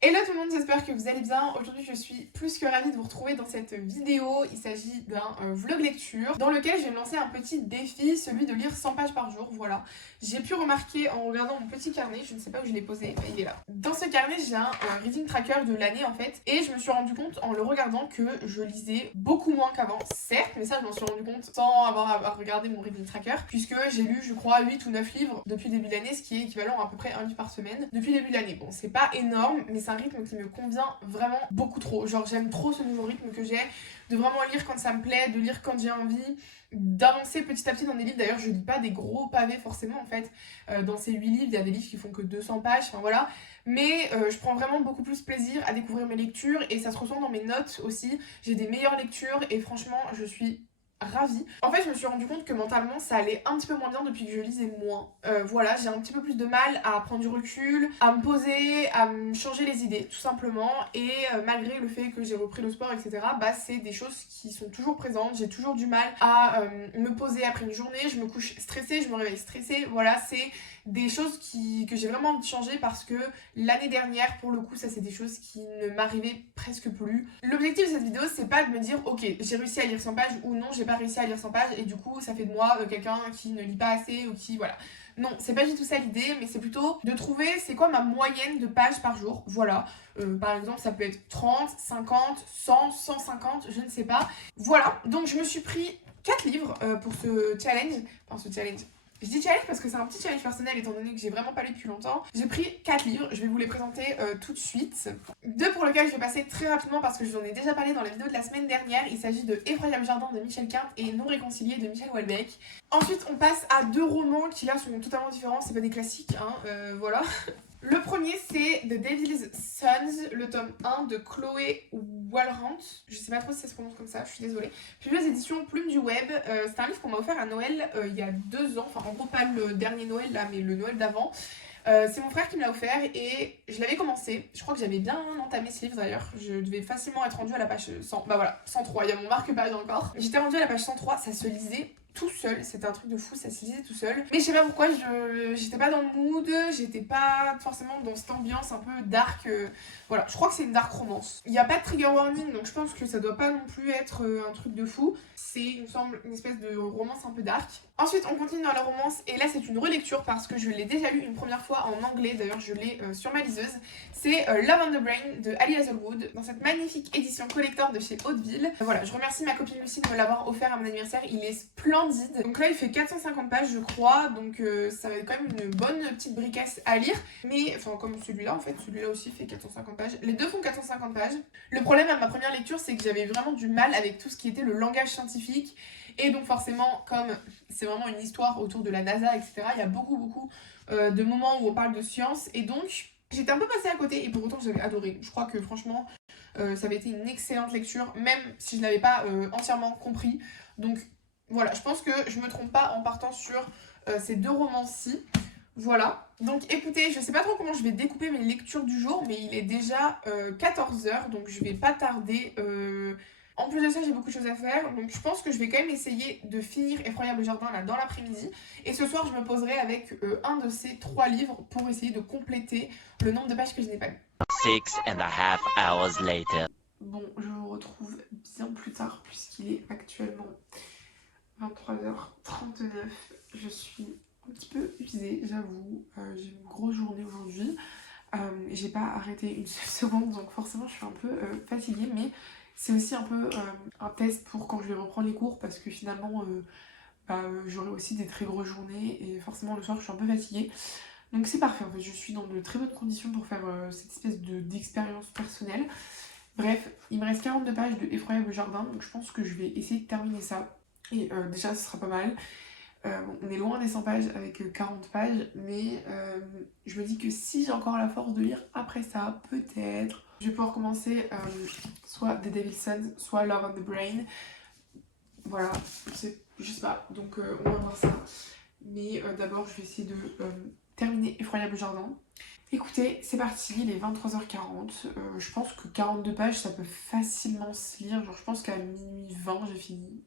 Hello tout le monde, j'espère que vous allez bien. Aujourd'hui je suis plus que ravie de vous retrouver dans cette vidéo. Il s'agit d'un vlog lecture dans lequel je vais me lancer un petit défi, celui de lire 100 pages par jour, voilà. J'ai pu remarquer en regardant mon petit carnet, je ne sais pas où je l'ai posé, mais il est là. Dans ce carnet j'ai un reading tracker de l'année en fait, et je me suis rendu compte en le regardant que je lisais beaucoup moins qu'avant, certes, mais ça je m'en suis rendu compte sans avoir à regarder mon reading tracker, puisque j'ai lu je crois 8 ou 9 livres depuis le début de l'année, ce qui est équivalent à peu près un livre par semaine depuis le début de l'année. Bon, c'est pas énorme, mais c'est un rythme qui me convient vraiment beaucoup trop. Genre j'aime trop ce nouveau rythme que j'ai, de vraiment lire quand ça me plaît, de lire quand j'ai envie, d'avancer petit à petit dans des livres. D'ailleurs je lis pas des gros pavés forcément en fait. Dans ces 8 livres, il y a des livres qui font que 200 pages, enfin voilà. Mais je prends vraiment beaucoup plus plaisir à découvrir mes lectures et ça se ressent dans mes notes aussi. J'ai des meilleures lectures et franchement je suis ravie. En fait, je me suis rendu compte que mentalement, ça allait un petit peu moins bien depuis que je lisais moins. Voilà, j'ai un petit peu plus de mal à prendre du recul, à me poser, à me changer les idées, tout simplement. Et malgré le fait que j'ai repris le sport, etc., bah, c'est des choses qui sont toujours présentes. J'ai toujours du mal à me poser après une journée. Je me couche stressée, je me réveille stressée. Voilà, c'est des choses que j'ai vraiment envie de changer parce que l'année dernière, pour le coup, ça c'est des choses qui ne m'arrivaient presque plus. L'objectif de cette vidéo, c'est pas de me dire ok, j'ai réussi à lire 100 pages ou non, j'ai pas réussi à lire 100 pages et du coup, ça fait de moi quelqu'un qui ne lit pas assez ou qui voilà. Non, c'est pas du tout ça l'idée, mais c'est plutôt de trouver c'est quoi ma moyenne de pages par jour. Voilà. Par exemple, ça peut être 30, 50, 100, 150, je ne sais pas. Voilà. Donc, je me suis pris 4 livres pour ce challenge. Enfin, ce challenge. Je dis challenge parce que c'est un petit challenge personnel étant donné que j'ai vraiment pas lu depuis longtemps. J'ai pris 4 livres, je vais vous les présenter tout de suite. Deux pour lesquels je vais passer très rapidement parce que je vous en ai déjà parlé dans la vidéo de la semaine dernière. Il s'agit de Effroyable Jardin de Michel Quint et Non Réconcilié de Michel Houellebecq. Ensuite, on passe à deux romans qui là sont totalement différents, c'est pas des classiques, hein, voilà. Le premier, c'est The Devil's Sons, le tome 1 de Chloé Walrant. Je sais pas trop si ça se prononce comme ça, je suis désolée. Publié aux éditions Plume du Web. C'est un livre qu'on m'a offert à Noël il y a 2 ans. Enfin, en gros, pas le dernier Noël là, mais le Noël d'avant. C'est mon frère qui me l'a offert et je l'avais commencé. Je crois que j'avais bien entamé ce livre d'ailleurs. Je devais facilement être rendue à la page 100. Bah voilà, 103. Il y a mon marque-page encore. J'étais rendue à la page 103. Ça se lisait tout seul, c'était un truc de fou, ça se lisait tout seul. Mais je sais pas pourquoi, j'étais pas dans le mood, j'étais pas forcément dans cette ambiance un peu dark. Voilà, je crois que c'est une dark romance. Il n'y a pas de trigger warning, donc je pense que ça doit pas non plus être un truc de fou. C'est, il me semble, une espèce de romance un peu dark. Ensuite, on continue dans la romance, et là c'est une relecture parce que je l'ai déjà lu une première fois en anglais, d'ailleurs je l'ai sur ma liseuse. C'est Love on the Brain de Ali Hazelwood, dans cette magnifique édition collector de chez Hauteville. Voilà, je remercie ma copine Lucie de me l'avoir offert à mon anniversaire, il est splendide. Donc là il fait 450 pages je crois, donc ça va être quand même une bonne petite bricasse à lire. Mais, enfin comme celui-là en fait, celui-là aussi fait 450 pages. Les deux font 450 pages. Le problème à ma première lecture, c'est que j'avais vraiment du mal avec tout ce qui était le langage scientifique. Et donc forcément, comme c'est vraiment une histoire autour de la NASA, etc., il y a beaucoup de moments où on parle de science. Et donc, j'étais un peu passée à côté et pour autant, j'avais adoré. Je crois que franchement, ça avait été une excellente lecture, même si je ne l'avais pas entièrement compris. Donc voilà, je pense que je me trompe pas en partant sur ces deux romans-ci. Voilà. Donc écoutez, je sais pas trop comment je vais découper mes lectures du jour, mais il est déjà 14h, donc je vais pas tarder. En plus de ça, j'ai beaucoup de choses à faire, donc je pense que je vais quand même essayer de finir Effroyable Jardin là dans l'après-midi. Et ce soir, je me poserai avec un de ces 3 livres pour essayer de compléter le nombre de pages que je n'ai pas lu. 6.5 hours later. Bon, je vous retrouve bien plus tard puisqu'il est actuellement 23h39. Je suis un petit peu usée, j'avoue. J'ai une grosse journée aujourd'hui. J'ai pas arrêté une seule seconde, donc forcément je suis un peu fatiguée, mais c'est aussi un peu un test pour quand je vais reprendre les cours parce que finalement j'aurai aussi des très grosses journées et forcément le soir je suis un peu fatiguée. Donc c'est parfait en fait, je suis dans de très bonnes conditions pour faire cette espèce d'expérience personnelle. Bref, il me reste 42 pages de Effroyable Jardin, donc je pense que je vais essayer de terminer ça. Et déjà ce sera pas mal. Bon, on est loin des 100 pages avec 40 pages, mais je me dis que si j'ai encore la force de lire après ça, peut-être, je vais pouvoir commencer soit The Devil's Sons, soit Love on the Brain. Voilà, je sais pas, donc on va voir ça. Mais d'abord, je vais essayer de terminer Effroyable Jardin. Écoutez, c'est parti, il est 23h40. Je pense que 42 pages, ça peut facilement se lire. Genre, je pense qu'à minuit 20, j'ai fini.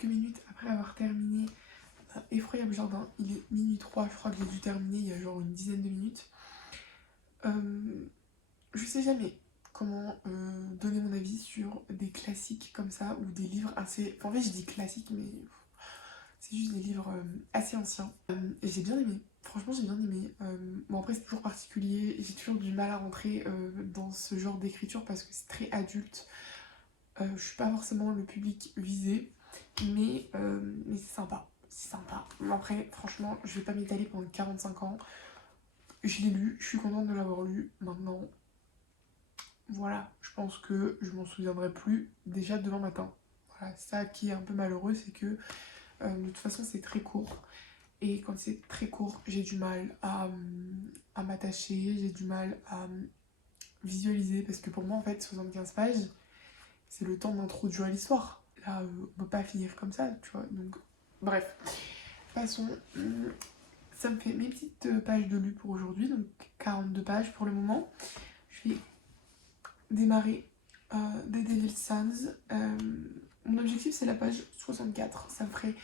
quelques minutes après avoir terminé Effroyable Jardin. Il est minuit 3, je crois que j'ai dû terminer il y a genre une dizaine de minutes. Je sais jamais comment donner mon avis sur des classiques comme ça ou des livres assez... Enfin, en fait je dis classiques mais c'est juste des livres assez anciens. Et j'ai bien aimé, franchement j'ai bien aimé. Bon après c'est toujours particulier, j'ai toujours du mal à rentrer dans ce genre d'écriture parce que c'est très adulte. Je suis pas forcément le public visé, mais c'est sympa. C'est sympa. Mais après, franchement, je vais pas m'étaler pendant 45 ans. Je l'ai lu, je suis contente de l'avoir lu. Maintenant, voilà, je pense que je m'en souviendrai plus déjà demain matin. Voilà, ça qui est un peu malheureux, c'est que de toute façon, c'est très court. Et quand c'est très court, j'ai du mal à m'attacher, j'ai du mal à visualiser. Parce que pour moi, en fait, 75 pages, c'est le temps d'introduire l'histoire. Là, on peut pas finir comme ça, tu vois. Donc, bref. Passons. Ça me fait mes petites pages de lu pour aujourd'hui. Donc, 42 pages pour le moment. Je vais démarrer The Devil's Sons. Mon objectif, c'est la page 64. Ça me ferait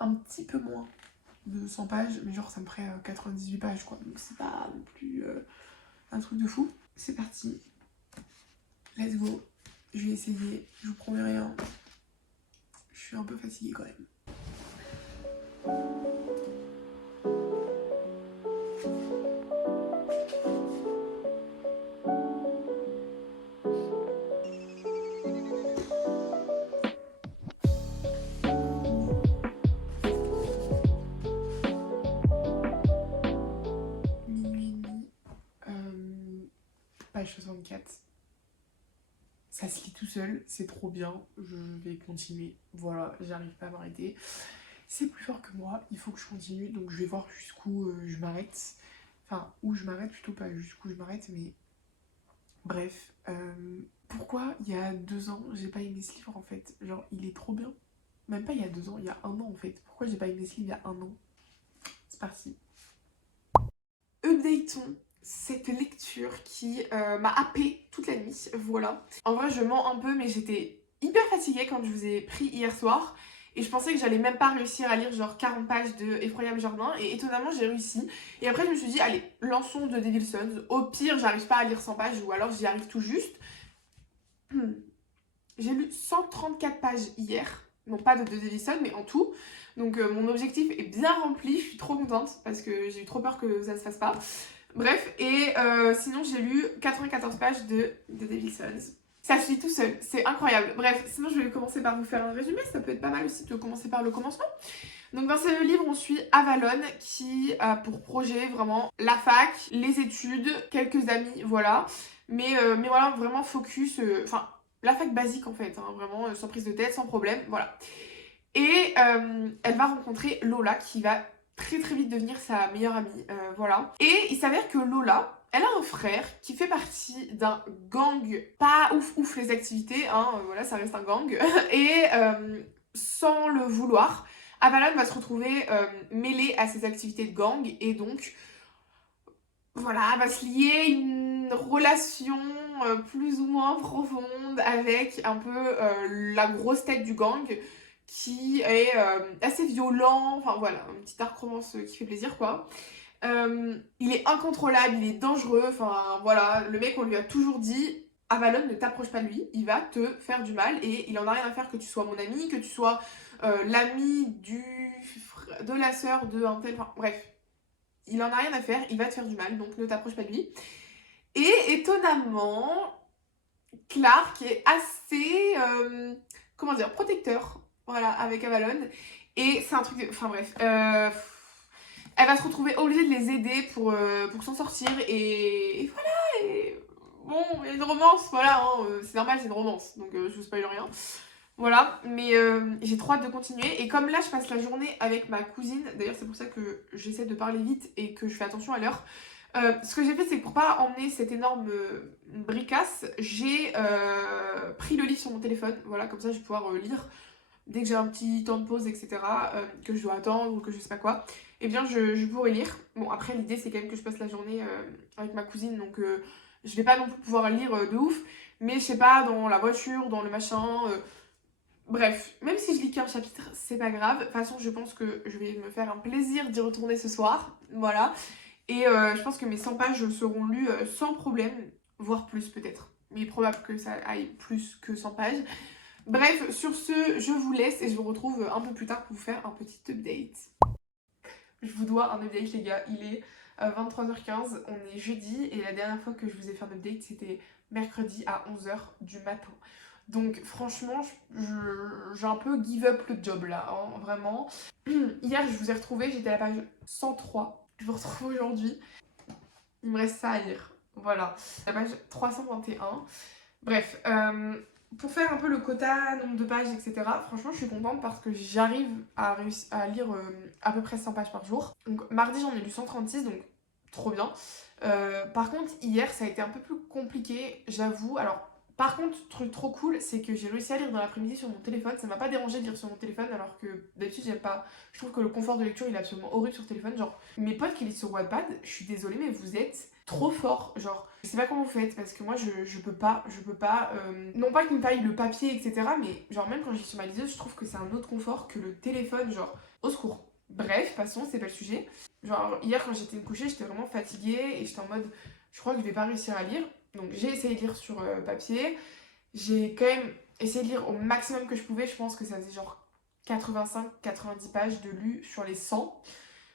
un petit peu moins de 100 pages. Mais genre, ça me ferait 98 pages, quoi. Donc, c'est pas non plus un truc de fou. C'est parti. Let's go. Je vais essayer, je vous promets rien. Je suis un peu fatiguée quand même. Minuit et demi. Page 64. Ça se lit tout seul, c'est trop bien, je vais continuer, voilà, j'arrive pas à m'arrêter. C'est plus fort que moi, il faut que je continue, donc je vais voir jusqu'où je m'arrête. Enfin, où je m'arrête plutôt, pas jusqu'où je m'arrête, mais bref. Pourquoi il y a 2 ans, j'ai pas aimé ce livre en fait? Genre, il est trop bien. Même pas il y a 2 ans, il y a 1 an en fait. Pourquoi j'ai pas aimé ce livre il y a 1 an? C'est parti. Updatons cette lecture qui m'a happée toute la nuit, voilà. En vrai je mens un peu mais j'étais hyper fatiguée quand je vous ai pris hier soir et je pensais que j'allais même pas réussir à lire genre 40 pages de Effroyable Jardin et étonnamment j'ai réussi. Et après je me suis dit allez, lançons de Devil's Sons, au pire j'arrive pas à lire 100 pages ou alors j'y arrive tout juste. J'ai lu 134 pages hier, non pas de Devil's Sons mais en tout. Donc mon objectif est bien rempli, je suis trop contente parce que j'ai eu trop peur que ça se fasse pas. Bref, et sinon j'ai lu 94 pages de Devil's Sons. Ça se lit tout seul, c'est incroyable. Bref, sinon je vais commencer par vous faire un résumé, ça peut être pas mal aussi de commencer par le commencement. Donc dans ce livre, on suit Avalon qui a pour projet vraiment la fac, les études, quelques amis, voilà. Mais voilà, vraiment focus, enfin la fac basique en fait, hein, vraiment sans prise de tête, sans problème, voilà. Et elle va rencontrer Lola qui va très très vite devenir sa meilleure amie, voilà. Et il s'avère que Lola, elle a un frère qui fait partie d'un gang, pas ouf les activités, hein, voilà, ça reste un gang. Et sans le vouloir, Avalon va se retrouver mêlée à ces activités de gang et donc voilà, va se lier une relation plus ou moins profonde avec un peu la grosse tête du gang qui est assez violent, enfin voilà, un petit arc romance qui fait plaisir quoi. Il est incontrôlable, il est dangereux, enfin voilà, le mec on lui a toujours dit Avalon ne t'approche pas de lui, il va te faire du mal et il en a rien à faire que tu sois mon ami, que tu sois l'ami de la sœur de un tel, enfin bref. Il en a rien à faire, il va te faire du mal, donc ne t'approche pas de lui. Et étonnamment, Clark est assez, comment dire, protecteur, voilà, avec Avalon. Et c'est un truc de... Enfin bref, elle va se retrouver obligée de les aider pour s'en sortir. Et voilà, et bon, il y a une romance, voilà, hein, c'est normal, c'est une romance, donc je vous spoil rien. Voilà, mais j'ai trop hâte de continuer. Et comme là, je passe la journée avec ma cousine, d'ailleurs c'est pour ça que j'essaie de parler vite et que je fais attention à l'heure. Ce que j'ai fait, c'est que pour pas emmener cette énorme bricasse, j'ai pris le livre sur mon téléphone. Voilà, comme ça je vais pouvoir lire dès que j'ai un petit temps de pause, etc. Que je dois attendre ou que je sais pas quoi. Eh bien, je pourrai lire. Bon, après, l'idée c'est quand même que je passe la journée avec ma cousine, donc je vais pas non plus pouvoir lire de ouf. Mais je sais pas, dans la voiture, dans le machin... Bref, même si je lis qu'un chapitre, c'est pas grave. De toute façon, je pense que je vais me faire un plaisir d'y retourner ce soir. Voilà. Et je pense que mes 100 pages seront lues sans problème, voire plus peut-être. Mais probable que ça aille plus que 100 pages. Bref, sur ce, je vous laisse et je vous retrouve un peu plus tard pour vous faire un petit update. Je vous dois un update les gars, il est 23h15, on est jeudi et la dernière fois que je vous ai fait un update c'était mercredi à 11h du matin. Donc franchement, j'ai un peu give up le job là, hein, vraiment. Hier je vous ai retrouvé, j'étais à la page 103, je vous retrouve aujourd'hui. Il me reste ça à lire, voilà. La page 321. Bref, pour faire un peu le quota, nombre de pages, etc. Franchement, je suis contente parce que j'arrive à lire à peu près 100 pages par jour. Donc mardi, j'en ai lu 136, donc trop bien. Par contre, hier, ça a été un peu plus compliqué, j'avoue. Alors, par contre, truc trop cool, c'est que j'ai réussi à lire dans l'après-midi sur mon téléphone. Ça m'a pas dérangé de lire sur mon téléphone, alors que d'habitude, j'aime pas. Je trouve que le confort de lecture, il est absolument horrible sur téléphone. Genre, mes potes qui lisent sur Wattpad, je suis désolée, mais vous êtes trop forts. Genre, je sais pas comment vous faites, parce que moi, je peux pas. Non pas qu'il me taille le papier, etc., mais genre, même quand je lis sur ma liseuse, je trouve que c'est un autre confort que le téléphone. Genre, au secours. Bref, passons, c'est pas le sujet. Genre, hier, quand j'étais me coucher, j'étais vraiment fatiguée et j'étais en mode, je crois que je vais pas réussir à lire. Donc j'ai essayé de lire sur papier, j'ai quand même essayé de lire au maximum que je pouvais, je pense que ça faisait genre 85-90 pages de lu sur les 100.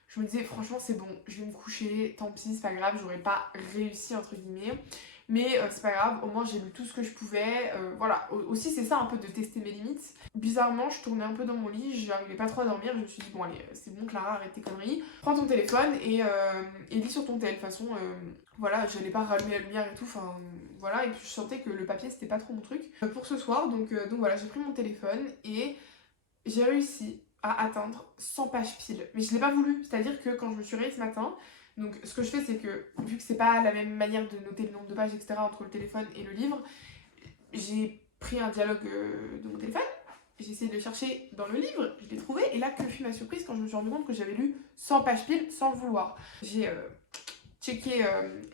Je me disais franchement c'est bon, je vais me coucher, tant pis, c'est pas grave, j'aurais pas réussi entre guillemets. Mais c'est pas grave, au moins j'ai lu tout ce que je pouvais. Voilà, aussi c'est ça un peu de tester mes limites. Bizarrement, je tournais un peu dans mon lit, j'arrivais pas trop à dormir, je me suis dit bon allez, c'est bon Clara, arrête tes conneries. Prends ton téléphone et lis sur ton tel. De toute façon, voilà, j'allais pas rallumer la lumière et tout, enfin voilà. Et puis je sentais que le papier c'était pas trop mon truc pour ce soir. Donc voilà, j'ai pris mon téléphone et j'ai réussi à atteindre 100 pages pile. Mais je l'ai pas voulu, c'est-à-dire que quand je me suis réveillée ce matin, donc ce que je fais c'est que, vu que c'est pas la même manière de noter le nombre de pages, etc. entre le téléphone et le livre, j'ai pris un dialogue de mon téléphone, j'ai essayé de le chercher dans le livre, je l'ai trouvé, et là que fut ma surprise quand je me suis rendu compte que j'avais lu 100 pages pile sans le vouloir. J'ai checké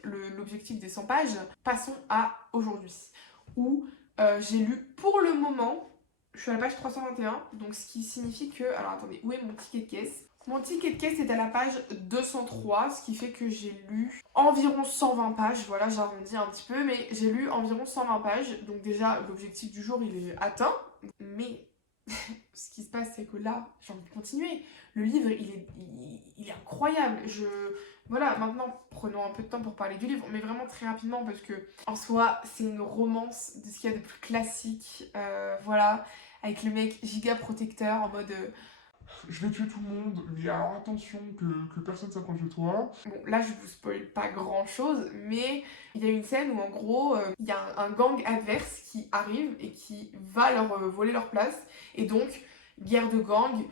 l'objectif des 100 pages. Passons à aujourd'hui, où j'ai lu pour le moment. Je suis à la page 321, donc ce qui signifie que... Alors attendez, où est mon ticket de caisse? Mon ticket de caisse est à la page 203, ce qui fait que j'ai lu environ 120 pages. Voilà, j'arrondis un petit peu, mais j'ai lu environ 120 pages. Donc déjà, l'objectif du jour, il est atteint. Mais ce qui se passe, c'est que là, j'ai envie de continuer. Le livre, il est incroyable. Voilà, maintenant, prenons un peu de temps pour parler du livre, mais vraiment très rapidement, parce que en soi, c'est une romance de ce qu'il y a de plus classique. Voilà, avec le mec giga protecteur en mode... Je vais tuer tout le monde, mais alors attention que personne s'approche de toi. Bon, là, je vous spoil pas grand-chose, mais il y a une scène où, en gros, il y a un gang adverse qui arrive et qui va leur voler leur place. Et donc, guerre de gang,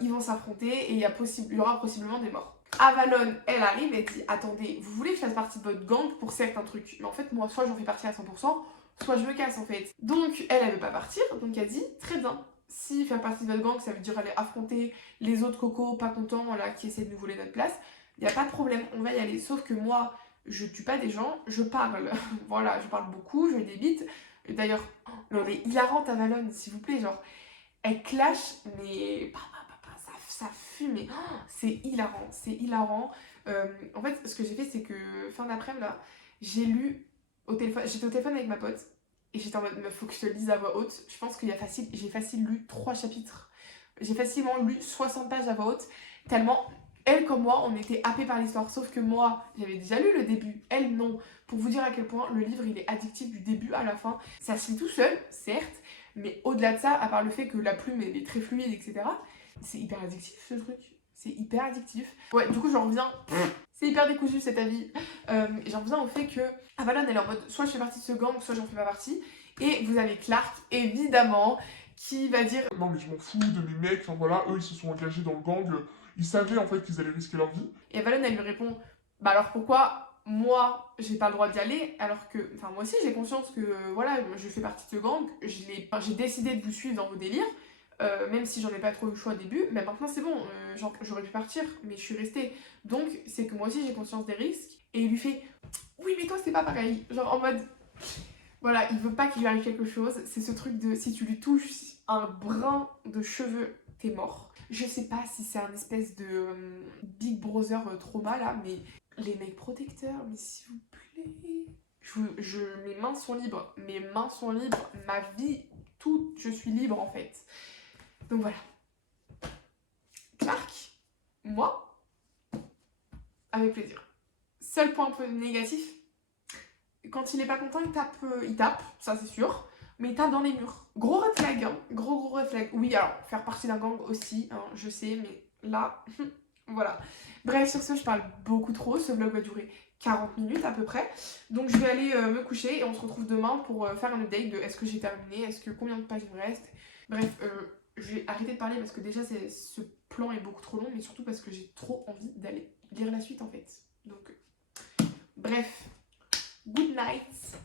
ils vont s'affronter et il y aura possiblement des morts. Avalon, elle arrive et dit « Attendez, vous voulez que je fasse partie de votre gang pour certains trucs, mais en fait, moi, soit j'en fais partie à 100%, soit je me casse, en fait. » Donc, elle veut pas partir, donc elle dit « Très bien. Si faire partie de votre gang, ça veut dire aller affronter les autres cocos pas contents là, qui essaient de nous voler notre place, il n'y a pas de problème, on va y aller. Sauf que moi, je tue pas des gens, je parle. Voilà, je parle beaucoup, je débite. D'ailleurs, non, elle est hilarante à Valonne, s'il vous plaît. Genre, elle clash, mais ça fume, mais c'est hilarant, c'est hilarant. En fait, ce que j'ai fait, c'est que fin d'après-midi, là, j'ai lu au téléphone, j'étais au téléphone avec ma pote. Et j'étais en mode, faut que je te le dise à voix haute. Je pense qu'il y a j'ai facile lu 3 chapitres. J'ai facilement lu 60 pages à voix haute. Tellement, elle comme moi, on était happés par l'histoire. Sauf que moi, j'avais déjà lu le début. Elle, non. Pour vous dire à quel point le livre, il est addictif du début à la fin. Ça se lit tout seul, certes. Mais au-delà de ça, à part le fait que la plume, elle est très fluide, etc. C'est hyper addictif, ce truc. C'est hyper addictif. Ouais, du coup, j'en reviens... C'est hyper décousu cet avis. J'en reviens au fait que Avalon, elle est en mode soit je fais partie de ce gang, soit j'en fais pas partie. Et vous avez Clark, évidemment, qui va dire Non mais je m'en fous de mes mecs, enfin voilà, eux ils se sont engagés dans le gang, ils savaient en fait qu'ils allaient risquer leur vie. Et Avalon, elle lui répond bah alors pourquoi moi j'ai pas le droit d'y aller alors que, enfin moi aussi j'ai conscience que voilà, je fais partie de ce gang, j'ai décidé de vous suivre dans vos délires. Même si j'en ai pas trop eu le choix au début, mais maintenant c'est bon, j'aurais pu partir, mais je suis restée. Donc c'est que moi aussi j'ai conscience des risques. Et il lui fait oui mais toi c'est pas pareil, genre en mode Voilà, il veut pas qu'il lui arrive quelque chose. C'est ce truc de si tu lui touches un brin de cheveux, t'es mort. Je sais pas si c'est un espèce de Big Brother trauma là, mais les mecs protecteurs, mais s'il vous plaît. Mes mains sont libres, ma vie, tout, je suis libre en fait. Donc voilà. Clark, moi, avec plaisir. Seul point un peu négatif, quand il est pas content, il tape, ça c'est sûr, mais il tape dans les murs. Gros red flag, hein, gros red flag. Oui, alors, faire partie d'un gang aussi, hein, je sais, mais là, voilà. Bref, sur ce, je parle beaucoup trop, ce vlog va durer 40 minutes à peu près. Donc je vais aller me coucher et on se retrouve demain pour faire un update de est-ce que j'ai terminé, combien de pages il me reste. Bref, je vais arrêter de parler parce que déjà ce plan est beaucoup trop long, mais surtout parce que j'ai trop envie d'aller lire la suite en fait. Donc, bref, good night.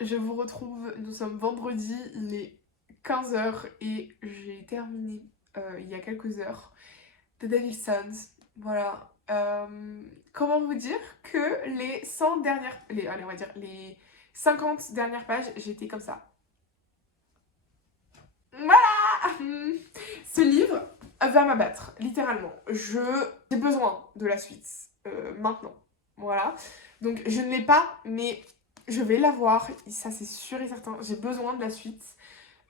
Je vous retrouve, nous sommes vendredi, il est 15h et j'ai terminé il y a quelques heures The Devil's Sons. Voilà. Comment vous dire que les 100 dernières... allez, on va dire les 50 dernières pages, j'étais comme ça. Voilà. Ce livre va m'abattre, littéralement. J'ai besoin de la suite, maintenant. Voilà. Donc je ne l'ai pas, mais je vais l'avoir, ça c'est sûr et certain. J'ai besoin de la suite.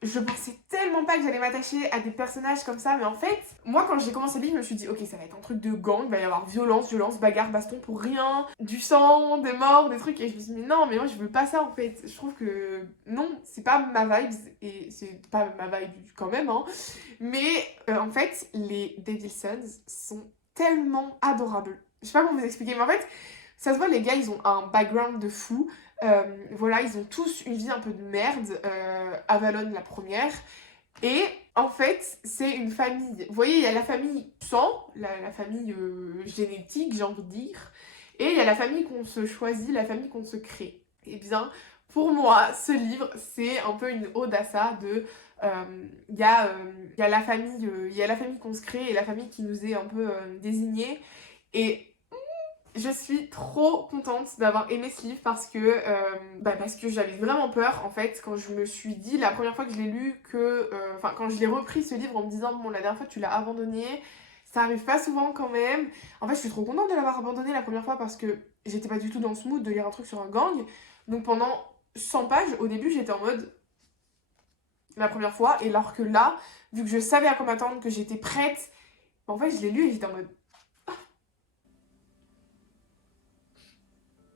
Je pensais tellement pas que j'allais m'attacher à des personnages comme ça, mais en fait, moi quand j'ai commencé le livre, je me suis dit ok, ça va être un truc de gang, il va y avoir violence, bagarre, baston pour rien, du sang, des morts, des trucs, et je me suis dit mais non, mais moi je veux pas ça en fait. Je trouve que non, c'est pas ma vibe, et c'est pas ma vibe quand même, hein. Mais en fait, les Devil's Sons sont tellement adorables. Je sais pas comment vous expliquer, mais en fait, ça se voit, les gars, ils ont un background de fou. Voilà, ils ont tous une vie un peu de merde. Avalon, la première. Et en fait, c'est une famille. Vous voyez, il y a la famille sang, la famille génétique, j'ai envie de dire. Et il y a la famille qu'on se choisit, la famille qu'on se crée. Et bien, pour moi, ce livre, c'est un peu une ode à ça de... Il y a la famille qu'on se crée et la famille qui nous est un peu désignée. Et je suis trop contente d'avoir aimé ce livre parce que j'avais vraiment peur en fait quand je me suis dit la première fois que je l'ai lu quand je l'ai repris ce livre en me disant bon la dernière fois tu l'as abandonné, ça arrive pas souvent quand même. En fait je suis trop contente de l'avoir abandonné la première fois parce que j'étais pas du tout dans ce mood de lire un truc sur un gang. Donc pendant 100 pages au début j'étais en mode la première fois et alors que là vu que je savais à quoi m'attendre, que j'étais prête, en fait je l'ai lu et j'étais en mode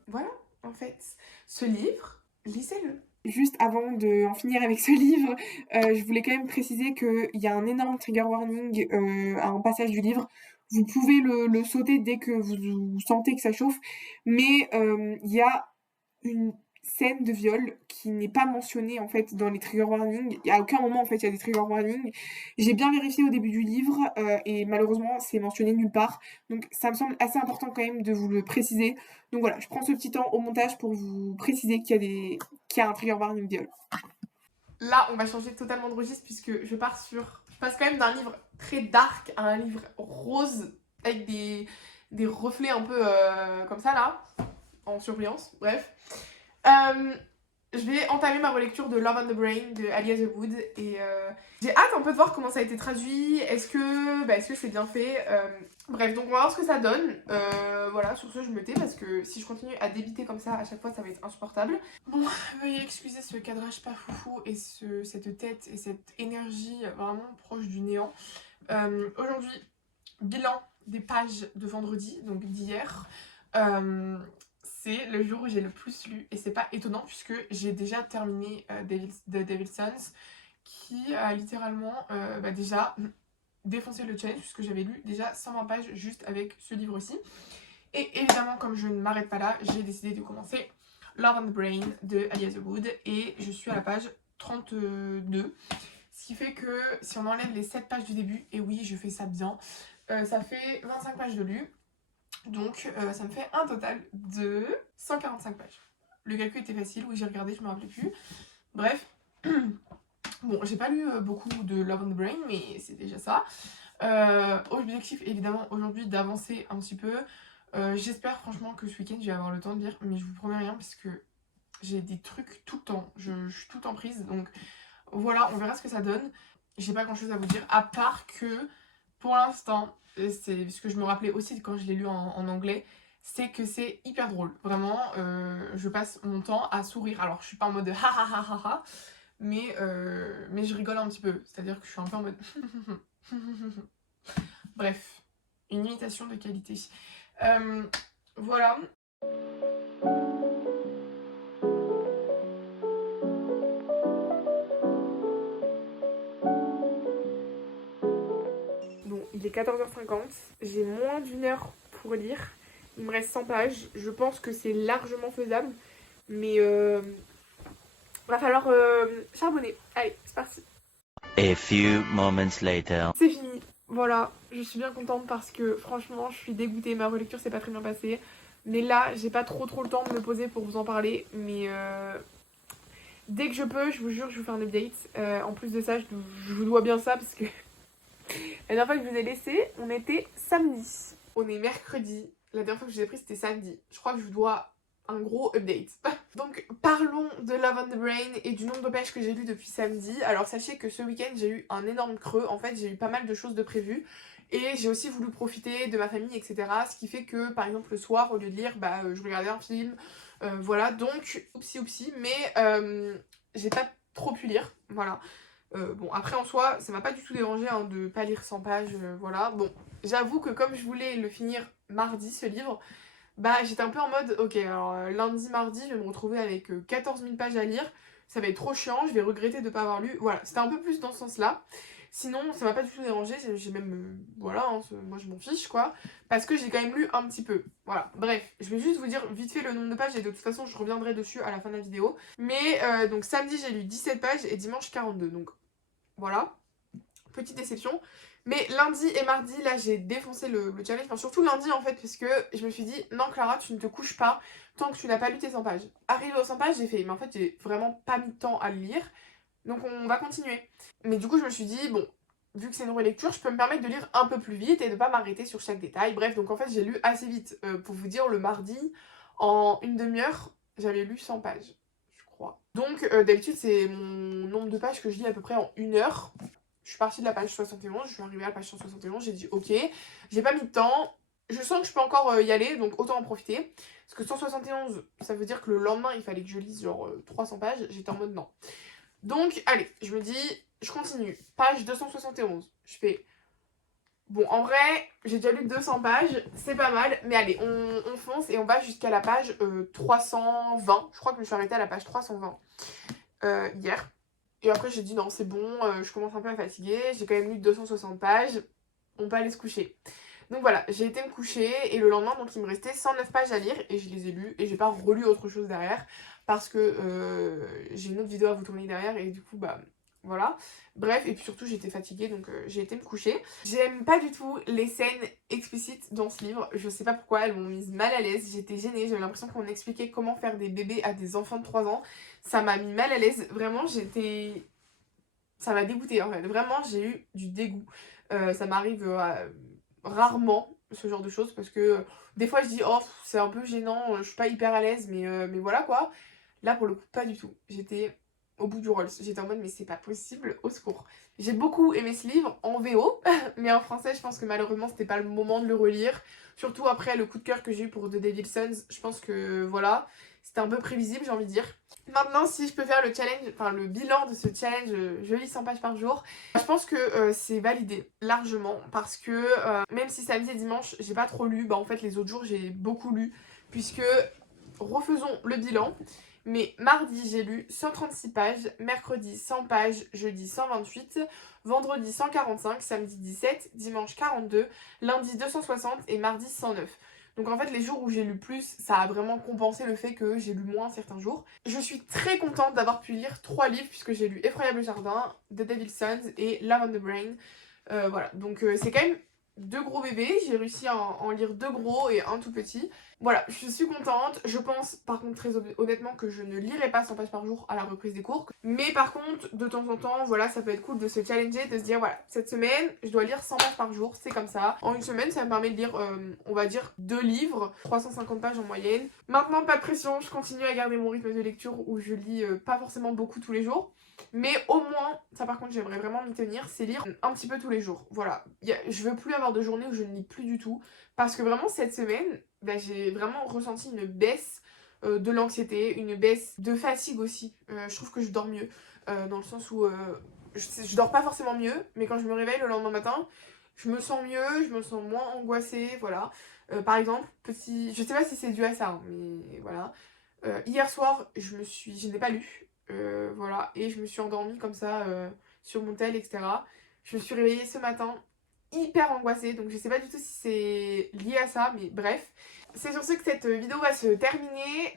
voilà, en fait, ce livre, lisez-le. Juste avant d'en finir avec ce livre, je voulais quand même préciser qu'il y a un énorme trigger warning à un passage du livre. Vous pouvez le sauter dès que vous sentez que ça chauffe, mais il y a une scène de viol qui n'est pas mentionnée en fait dans les trigger warnings. Il y a aucun moment en fait il y a des trigger warnings. J'ai bien vérifié au début du livre et malheureusement c'est mentionné nulle part. Donc ça me semble assez important quand même de vous le préciser. Donc voilà, je prends ce petit temps au montage pour vous préciser qu'il y a un trigger warning viol. Là, on va changer totalement de registre puisque je passe quand même d'un livre très dark à un livre rose avec des reflets un peu comme ça là, en surbrillance, bref. Je vais entamer ma relecture de Love on the Brain de Alia The Wood et j'ai hâte un peu de voir comment ça a été traduit, est-ce que je fais bien fait, bref, donc on va voir ce que ça donne. Voilà, sur ce je me tais parce que si je continue à débiter comme ça à chaque fois ça va être insupportable. Bon, veuillez excuser ce cadrage pas foufou et cette tête et cette énergie vraiment proche du néant. Aujourd'hui, bilan des pages de vendredi, donc d'hier. C'est le jour où j'ai le plus lu et c'est pas étonnant puisque j'ai déjà terminé The Devil's Sons qui a littéralement déjà défoncé le challenge puisque j'avais lu déjà 120 pages juste avec ce livre-ci. Et évidemment comme je ne m'arrête pas là, j'ai décidé de commencer Love on the Brain de Alia The Wood et je suis à la page 32. Ce qui fait que si on enlève les 7 pages du début, et oui je fais ça bien, ça fait 25 pages de lu. Donc ça me fait un total de 145 pages. Le calcul était facile, oui j'ai regardé, je me rappelais plus. Bref, bon j'ai pas lu beaucoup de Love on the Brain, mais c'est déjà ça. Objectif évidemment aujourd'hui d'avancer un petit peu. J'espère franchement que ce week-end je vais avoir le temps de lire, mais je vous promets rien parce que j'ai des trucs tout le temps, je suis tout le temps prise, donc voilà, on verra ce que ça donne. J'ai pas grand chose à vous dire, à part que pour l'instant, et c'est ce que je me rappelais aussi quand je l'ai lu en anglais, c'est que c'est hyper drôle. Vraiment, je passe mon temps à sourire. Alors, je suis pas en mode ha ha ha ha ha, mais je rigole un petit peu. C'est-à-dire que je suis un peu en mode bref, une imitation de qualité. Voilà. Bon, il est 14h50, j'ai moins d'une heure pour lire. Il me reste 100 pages. Je pense que c'est largement faisable, mais va falloir charbonner. Allez, c'est parti. A few moments later. C'est fini. Voilà, je suis bien contente parce que franchement, je suis dégoûtée. Ma relecture s'est pas très bien passée. Mais là, j'ai pas trop le temps de me poser pour vous en parler. Mais dès que je peux, je vous jure, je vous fais un update. En plus de ça, je vous dois bien ça parce que la dernière fois que je vous ai laissé, on était samedi. On est mercredi. La dernière fois que je vous ai pris, c'était samedi. Je crois que je vous dois un gros update. Donc parlons de Love on the Brain et du nombre de pages que j'ai lues depuis samedi. Alors sachez que ce week-end j'ai eu un énorme creux. En fait j'ai eu pas mal de choses de prévues. Et j'ai aussi voulu profiter de ma famille, etc. Ce qui fait que par exemple le soir, au lieu de lire, je regardais un film. Voilà, donc oupsie, mais j'ai pas trop pu lire. Voilà. Bon, après en soi, ça m'a pas du tout dérangé hein, de pas lire 100 pages, voilà. Bon, j'avoue que comme je voulais le finir mardi, ce livre, j'étais un peu en mode, ok, alors lundi, mardi, je vais me retrouver avec 14 000 pages à lire, ça va être trop chiant, je vais regretter de pas avoir lu, voilà. C'était un peu plus dans ce sens-là. Sinon, ça m'a pas du tout dérangé, j'ai même, voilà, hein, moi je m'en fiche, quoi, parce que j'ai quand même lu un petit peu, voilà. Bref, je vais juste vous dire vite fait le nombre de pages, et de toute façon, je reviendrai dessus à la fin de la vidéo. Mais, donc samedi, j'ai lu 17 pages, et dimanche, 42, donc voilà, petite déception. Mais lundi et mardi, là, j'ai défoncé le challenge. Enfin, surtout lundi, en fait, parce que je me suis dit, non, Clara, tu ne te couches pas tant que tu n'as pas lu tes 100 pages. Arrivé aux 100 pages, j'ai fait, mais en fait, j'ai vraiment pas mis de temps à le lire. Donc, on va continuer. Mais du coup, je me suis dit, bon, vu que c'est une relecture, je peux me permettre de lire un peu plus vite et de pas m'arrêter sur chaque détail. Bref, donc en fait, j'ai lu assez vite. Pour vous dire, le mardi, en une demi-heure, j'avais lu 100 pages, je crois. Donc, d'habitude, c'est mon nombre de pages que je lis à peu près en une heure. Je suis partie de la page 71, je suis arrivée à la page 171, j'ai dit ok, j'ai pas mis de temps, je sens que je peux encore y aller, donc autant en profiter. Parce que 171, ça veut dire que le lendemain, il fallait que je lise genre 300 pages, j'étais en mode non. Donc, allez, je me dis, je continue. Page 271, je fais... Bon, en vrai, j'ai déjà lu 200 pages, c'est pas mal, mais allez, on fonce et on va jusqu'à la page 320. Je crois que je me suis arrêtée à la page 320 hier. Et après j'ai dit non c'est bon, je commence un peu à fatiguer, j'ai quand même lu 260 pages, on peut aller se coucher. Donc voilà, j'ai été me coucher et le lendemain donc il me restait 109 pages à lire et je les ai lues et j'ai pas relu autre chose derrière parce que j'ai une autre vidéo à vous tourner derrière et du coup voilà. Bref, et puis surtout j'étais fatiguée donc j'ai été me coucher. J'aime pas du tout les scènes explicites dans ce livre, je sais pas pourquoi, elles m'ont mise mal à l'aise, j'étais gênée, j'avais l'impression qu'on expliquait comment faire des bébés à des enfants de 3 ans. Ça m'a mis mal à l'aise, vraiment j'étais... Ça m'a dégoûtée en fait, vraiment j'ai eu du dégoût. Ça m'arrive rarement ce genre de choses parce que des fois je dis oh c'est un peu gênant, je suis pas hyper à l'aise mais voilà quoi. Là pour le coup pas du tout, j'étais au bout du Rolls, j'étais en mode mais c'est pas possible, au secours. J'ai beaucoup aimé ce livre en VO, mais en français je pense que malheureusement c'était pas le moment de le relire. Surtout après le coup de cœur que j'ai eu pour The Devil's Sons, je pense que voilà, c'était un peu prévisible j'ai envie de dire. Maintenant si je peux faire le challenge, enfin le bilan de ce challenge, je lis 100 pages par jour, je pense que c'est validé largement parce que même si samedi et dimanche j'ai pas trop lu, en fait les autres jours j'ai beaucoup lu puisque refaisons le bilan. Mais mardi, j'ai lu 136 pages, mercredi 100 pages, jeudi 128, vendredi 145, samedi 17, dimanche 42, lundi 260 et mardi 109. Donc en fait, les jours où j'ai lu plus, ça a vraiment compensé le fait que j'ai lu moins certains jours. Je suis très contente d'avoir pu lire 3 livres puisque j'ai lu Effroyable Jardin, The Devil's Sons et Love on the Brain. Voilà, donc c'est quand même 2 gros bébés, j'ai réussi à en lire 2 gros et un tout petit. Voilà, je suis contente. Je pense par contre très honnêtement que je ne lirai pas 100 pages par jour à la reprise des cours. Mais par contre, de temps en temps, voilà, ça peut être cool de se challenger, de se dire voilà, cette semaine, je dois lire 100 pages par jour, c'est comme ça. En une semaine, ça me permet de lire, on va dire, 2 livres, 350 pages en moyenne. Maintenant, pas de pression, je continue à garder mon rythme de lecture où je lis pas forcément beaucoup tous les jours. Mais au moins, ça par contre j'aimerais vraiment m'y tenir, c'est lire un petit peu tous les jours. Voilà, je veux plus avoir de journée où je ne lis plus du tout. Parce que vraiment cette semaine, bah, j'ai vraiment ressenti une baisse de l'anxiété, une baisse de fatigue aussi. Je trouve que je dors mieux, dans le sens où je dors pas forcément mieux, mais quand je me réveille le lendemain matin, je me sens mieux, je me sens moins angoissée, voilà. Par exemple, je sais pas si c'est dû à ça, hein, mais voilà. Hier soir, je n'ai pas lu. Voilà, et je me suis endormie comme ça sur mon tel, etc. Je me suis réveillée ce matin hyper angoissée, donc je sais pas du tout si c'est lié à ça, mais bref. C'est sur ce que cette vidéo va se terminer.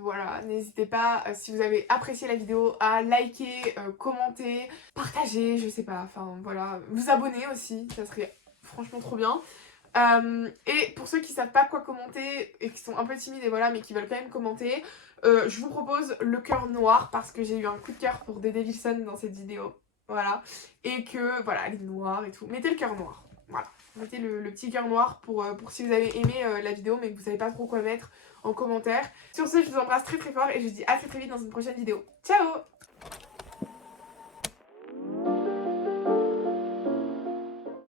Voilà, n'hésitez pas, si vous avez apprécié la vidéo, à liker, commenter, partager, je sais pas, enfin voilà, vous abonner aussi, ça serait franchement trop bien. Et pour ceux qui savent pas quoi commenter et qui sont un peu timides et voilà mais qui veulent quand même commenter, je vous propose le cœur noir parce que j'ai eu un coup de cœur pour Dédé Wilson dans cette vidéo, voilà, et que voilà, elle est noire et tout, mettez le cœur noir, voilà, mettez le petit cœur noir pour si vous avez aimé la vidéo mais que vous savez pas trop quoi mettre en commentaire. Sur ce, je vous embrasse très très fort et je vous dis à très très vite dans une prochaine vidéo. Ciao!